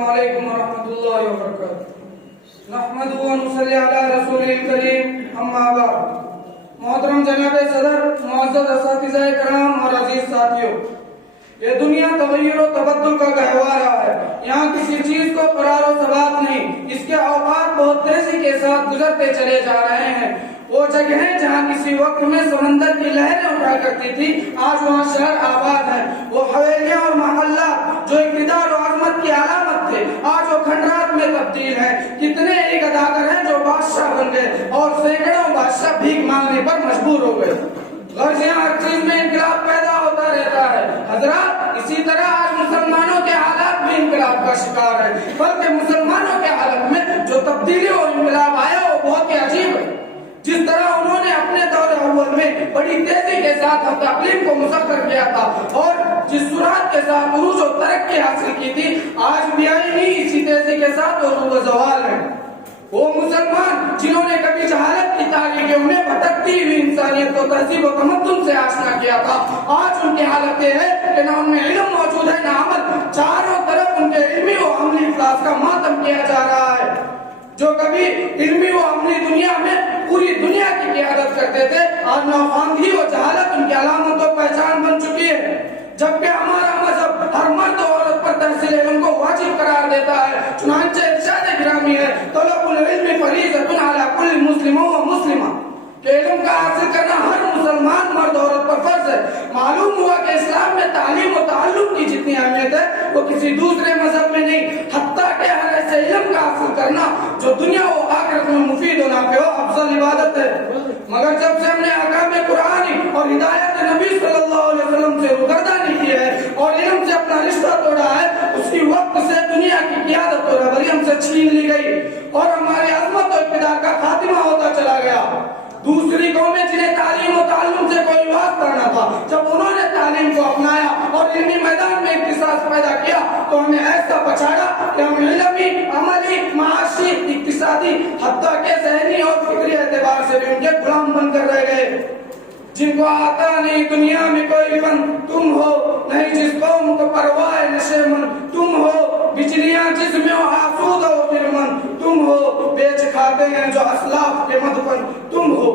السلام علیکم ورحمۃ اللہ وبرکاتہ۔ نحمدہ و نصلی علی رسول کریم، اما بعد۔ محترم جناب صدر، معزز اساتذہ کرام اور عزیز ساتھیوں، یہ دنیا تغیر و تبدل کا گہوارہ ہے۔ یہاں کسی چیز کو قرار و ثبات نہیں، اس کے اوقات بہت تیزی کے ساتھ گزرتے چلے جا رہے ہیں۔ وہ جگہیں جہاں کسی وقت میں سمندر کی لہریں اٹھا کرتی تھی، آج وہاں شہر آباد ہیں۔ وہ حویلیاں اور محلات جو اقتدار و عظمت کی علامت تھے، آج وہ کھنڈرات میں تبدیل ہیں۔ کتنے ایک اداگر ہیں جو بادشاہ بن گئے اور سینکڑوں بادشاہ بھیک مانگنے پر مجبور ہو گئے۔ غرض یہاں ہر چیز میں انقلاب پیدا ہوتا رہتا ہے۔ حضرات، اسی طرح آج مسلمانوں کے حالات بھی انقلاب کا شکار ہے، بلکہ مسلمانوں کے حالت میں جو تبدیلی اور انقلاب آیا وہ بہت ہی عجیب ہے۔ جس طرح انہوں نے اپنے دور اول میں بڑی تیزی کے ساتھ تعلیم کو مسخر کیا تھا اور جس سرعت کے ساتھ عروج و ترقی حاصل کی تھی، آج بھی اسی تیزی کے ساتھ عروج و زوال ہے۔ وہ مسلمان جنہوں نے کبھی جہالت کی تاریکیوں میں بھٹکتی ہوئی انسانیت کو تہذیب و تمدن سے آشنا کیا تھا، آج ان کی حالت یہ ہے کہ نہ ان میں علم موجود ہے نہ عمل۔ چاروں طرف ان کے علمی و عملی افلاس کا ماتم کیا جا رہا ہے۔ جو کبھی علمی و عملی دنیا میں پوری دنیا کی قیادت کرتے تھے، آج نوخواندگی و جہالت ان کی علامت و پہچان بن چکی ہے۔ جبکہ ہمارا مذہب ہر مرد و عورت پر تحصیل علم کو واجب قرار دیتا ہے، چنانچہ ارشاد گرامی ہے، طلب العلم فریضۃ علی کل مسلم و مسلمہ، کہ علم کا حاصل کرنا ہر مسلمان مرد و عورت پر فرض ہے۔ معلوم ہوا کہ اسلام میں تعلیم و تعلم کی جتنی اہمیت ہے وہ کسی دوسرے مذہب میں نہیں، حتیٰ کہ ہر ایسے علم کا حاصل کرنا جو دنیا و آخرت میں مفید و نافع و افضل عبادت ہے۔ مگر جب سے ہم نے احکام قرآنی اور ہدایت نبی صلی اللہ علیہ وسلم سے روگردانی کی ہے اور علم سے اپنا رشتہ توڑا ہے، اسی وقت سے دنیا کی قیادت و رہبری ہم سے چھین لی گئی اور ہماری عظمت و اقتدار کا خاتمہ ہوتا چلا گیا۔ دوسری قومیں جنہیں تعلیم و تعلم سے کوئی واسطہ نہ تھا، جب انہوں نے تعلیم کو اپنایا اور علمی میدان میں اختصاص پیدا کیا تو ہمیں ایسا پچھاڑا کہ ہم علمی، عملی، معاشی، اقتصادی، حتیٰ کہ ذہنی اور فکری اعتبار سے بھی ان کے غلام بن کر رہ گئے۔ جن کو آتا نہیں دنیا میں کوئی فن، تم ہو، نہیں جس قوم کو پرواہ نشے من، تم ہو، بجلیاں جس میں ہو آسود و فرمن، تم ہو، بیچ کھاتے ہیں جو اسلاف کے مدفن، تم ہو۔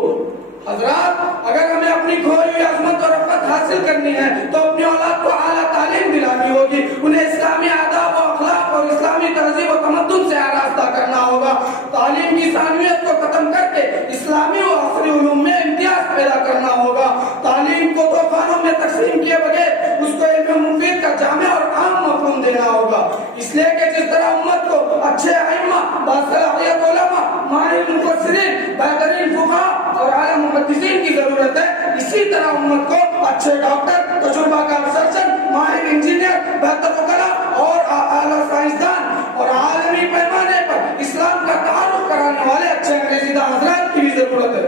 حضرات، اگر ہمیں اپنی کھوئی ہوئی عظمت اور رفعت حاصل کرنی ہے تو اپنی اولاد کو اعلیٰ تعلیم دلانی ہوگی، انہیں اسلامی آداب و اخلاق اور اسلامی تہذیب و تمدن سے آراستہ کرنا ہوگا۔ تعلیم کی ثانویت کو ختم کر کے اسلامی و عصری علوم میں امتیاز پیدا کرنا ہوگا۔ تعلیم کو دو خانوں میں تقسیم کیے بغیر اس کو علم مفید کا جامع اور عام مفہوم دینا ہوگا۔ اس لیے کہ جس طرح امت کو اچھے ائمہ، باصلاحیت علماء، ماہر مفسرین، بہترین فقہاء اور عالم محدثین کی ضرورت ہے، اسی طرح امت کو اچھے ڈاکٹر، تجربہ کار سرجن، ماہر انجینئر، بہتر وکلاء اور اعلیٰ سائنسدان اور عالمی پیمانے پر اسلام کا تعارف کرانے والے اچھے انگریزی داں حضرات کی بھی ضرورت ہے۔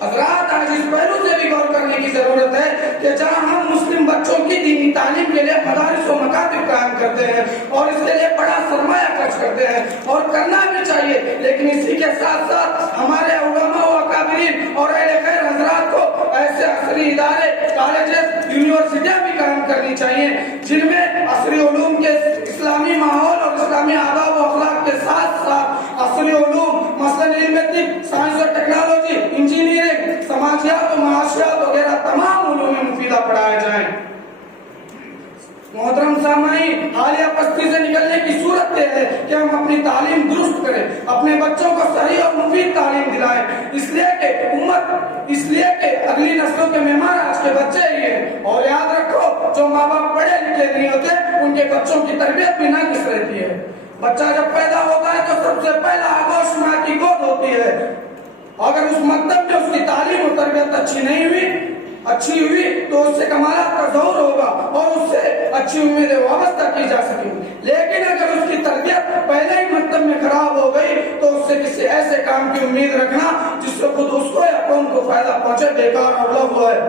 حضرات، آج اس پہلو سے بھی غور کرنے کی ضرورت ہے کہ جہاں ہم مسلم بچوں کی دینی تعلیم کے لیے مدارس و مکاتب قائم کرتے ہیں اور اس کے لیے بڑا سرمایہ خرچ کرتے ہیں اور کرنا بھی چاہیے، لیکن اسی کے ساتھ ساتھ ہمارے علماء و اکابرین اور اہل خیر حضرات کو ایسے عصری ادارے، کالجز، یونیورسٹیاں بھی قائم کرنی چاہیے جن میں عصری علوم کے اسلامی ماحول اور اسلامی آداب و اخلاق کے ساتھ ساتھ عصری علوم مثلاً علم طب، سائنس اور ٹیکنالوجی، انجینئرنگ، سماجیات و معاشیات وغیرہ تمام علوم مفیدہ پڑھائے جائیں۔ محترم سامعین، حالیہ پستی سے نکلنے کی صورت یہ ہے کہ ہم اپنی تعلیم درست کریں، اپنے بچوں کو صحیح اور مفید تعلیم دلائیں، اس لیے کہ اگلی نسلوں کے مہمان آج کے بچے ہی ہیں۔ اور یاد رکھو، جو ماں باپ پڑھے لکھے نہیں ہوتے ان کے بچوں کی تربیت بھی ناقص رہتی ہے۔ بچہ جب پیدا ہوتا ہے تو سب سے پہلا آغوش ماں کی گود ہوتی ہے۔ اگر اس مکتب میں اس کی تعلیم و تربیت اچھی ہوئی تو اس سے کمالات کا ظہور ہوگا اور اس سے اچھی امیدیں وابستہ کی جا سکیں۔ لیکن اگر اس کی تربیت پہلے ہی مکتب میں خراب ہو گئی تو اس سے کسی ایسے کام کی امید رکھنا جس سے خود اس کو یا قوم کو فائدہ پہنچے بیکار اور لغو ہے۔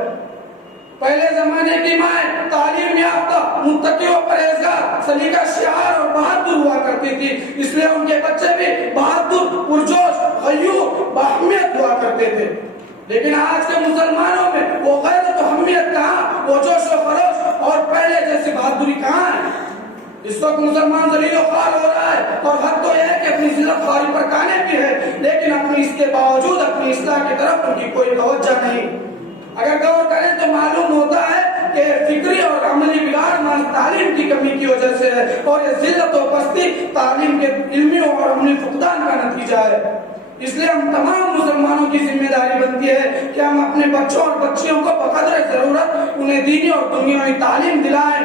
پہلے زمانے کی مائیں تعلیم یافتہ، متقی و پرہیزگار، سلیقہ شعار اور بہادر ہوا کرتی تھی، اس لیے ان کے بچے بھی بہادر، پرجوش، غیور، باہمیت ہوا کرتے تھے۔ لیکن آج کے مسلمانوں میں وہ غیرت و اہمیت کہاں، وہ جوش و خروش اور پہلے جیسی بہادری کہاں ہے؟ اس وقت مسلمان ذلیل و خوار ہو رہا کے باوجود اپنی اصلاح کی طرف ان کی کوئی توجہ نہیں۔ اگر غور کریں تو معلوم ہوتا ہے کہ فکری اور عملی بگاڑ محض تعلیم کی کمی کی وجہ سے ہے، اور یہ ذلت و پستی تعلیم کے علمی اور عملی فقدان کا نتیجہ ہے۔ اس لیے ہم تمام مسلمانوں کی ذمہ داری بنتی ہے کہ ہم اپنے بچوں اور بچیوں کو بقدر ضرورت انہیں دینی اور دنیاوی تعلیم دلائیں،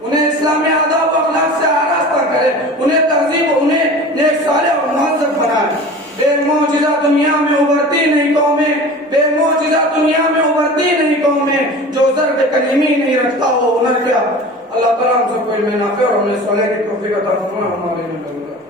انہیں اسلامی آداب و اخلاق سے آراستہ کریں، انہیں تہذیب، انہیں نیک صالح اور مہذب بنائیں۔ بے معجزہ دنیا میں ابھرتی نہیں قومیں، بے معجزہ دنیا میں ابھرتی نہیں قومیں، جو ضرب کلیمی نہیں رکھتا ہو ہنر کیا۔ اللہ تعالیٰ ہم سب کو علم نافع اور ہمیں صالح کی توفیق عطا فرمائے۔